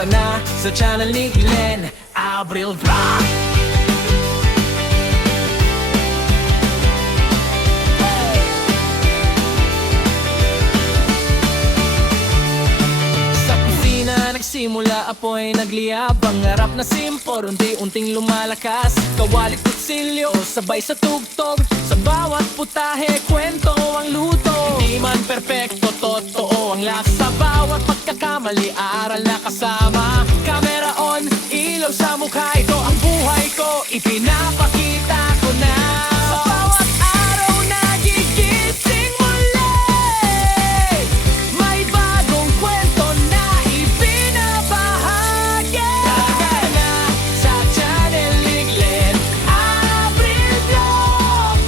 Tara na sa channel ni Glenn Abril Vlog. Sa kusina nagsimula apoy nagliyab. Pangarap na simple, unti-unting lumalakas. Kawalik kutsilyo, sabay sa tugtog. Sa bawat putahe, kwento ang luto. Hindi man perpekto, totoo ang lasa. Bawat pagkakamali, aral na kasama. Camera on, ilaw sa mukha. Ito ang buhay ko, ipinapakita ko na. Sa bawat araw nagigising muli, may bagong kwento na ibinabahagi. Tara na sa channel ni Glenn Abril Vlog.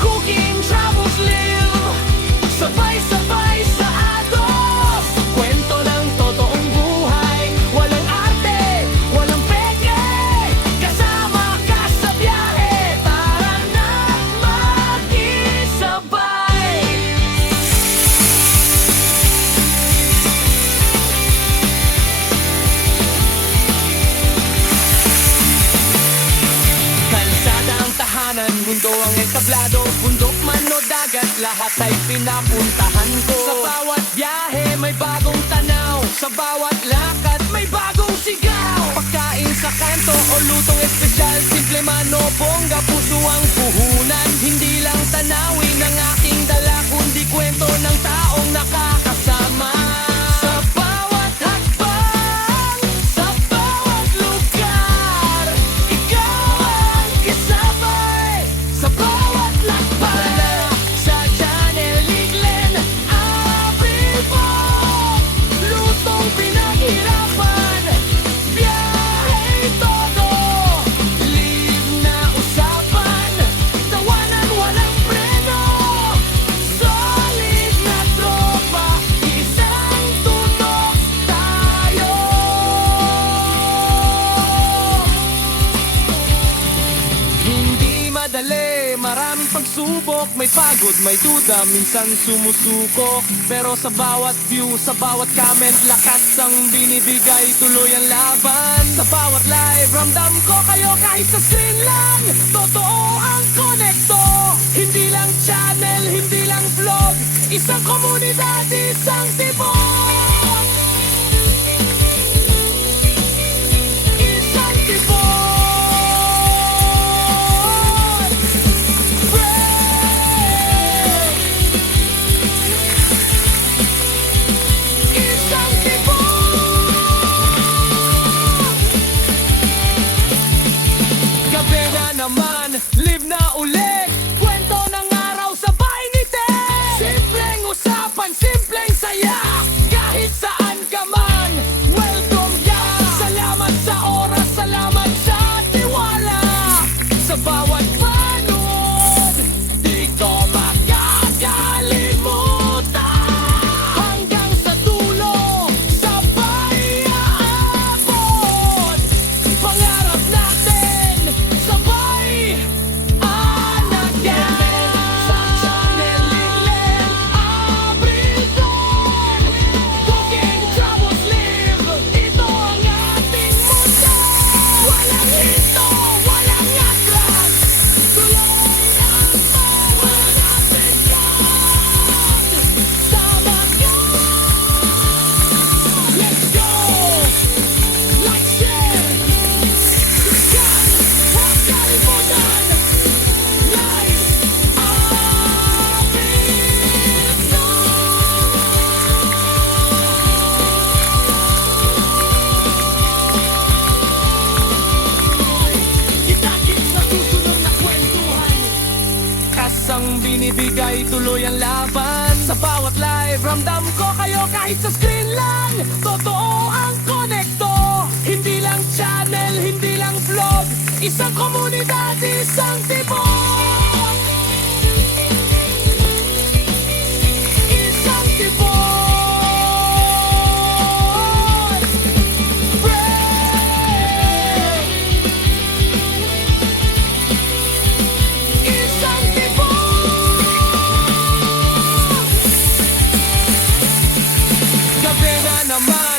Cooking, travels, live, sabay-sabay sa agos. Kwento ng totoong buhay, walang arte, walang peke. Kasama ka sa biyahe, tara na makisabay. Kalsada ang tahanan, mundo ang entablado. Bundok man o dagat, lahat ay pinapuntahan ko. Sa bawat biyahe may bagong tanaw, sa bawat lakad may bagong sigaw. Pagkain sa kanto o lutong espesyal, simple man o bongga, puso ang puhunan. Hindi lang tanawin ang aking dala, kundi kwento ng taong nakakasama. Sa bawat hakbang, sa bawat lugar, ikaw ang kasabay. Sa bawat lakbay, sa channel ni Glenn Abril Vlog. Lutong pinaghirapan, biyahe todo, live na usapan, tawanan walang preno. Solid na tropa, isang tunog tayo. Hindi madali, maraming pagsubok. May pagod, may duda, minsan sumusuko. Pero sa bawat view, sa bawat comment, lakas ang binibigay, tuloy ang laban. Sa bawat live, ramdam ko kayo kahit sa screen lang. Totoo ang konekto, hindi lang channel, hindi lang vlog. Isang komunidad, isang tibok. Isang tibok. Isang tibok. Gabi na naman, live na uli. Kwento ng araw, sabay ngiti. Simpleng usapan, simpleng saya. Kahit saan ka man, welcome ya. Salamat sa oras, salamat sa tiwala. Sa bawat panood, di ko makakalimutan. Hanggang sa dulo, sabay aabot. Pangarap natin, sabay anagyan. Sa channel ni Glenn Abril Vlog. Cooking, travels, live, ito ang ating mundo. Walang hinto, walang atras, tuloy ang pangarapin yan. Tama ka. Let's go. Like, share, subscribe, huwag kalimutan. Like Abril Vlog. Kita-kits sa susunod na kwentuhan. Kasang binibigay, tuloy ang laban. Sa bawat live, ramdam ko kayo kahit sa screen lang. Totoo ang konekto, hindi lang channel, hindi lang vlog. Isang komunidad, isang tibok. Isang tibok. Isang tibok. Gabi na naman.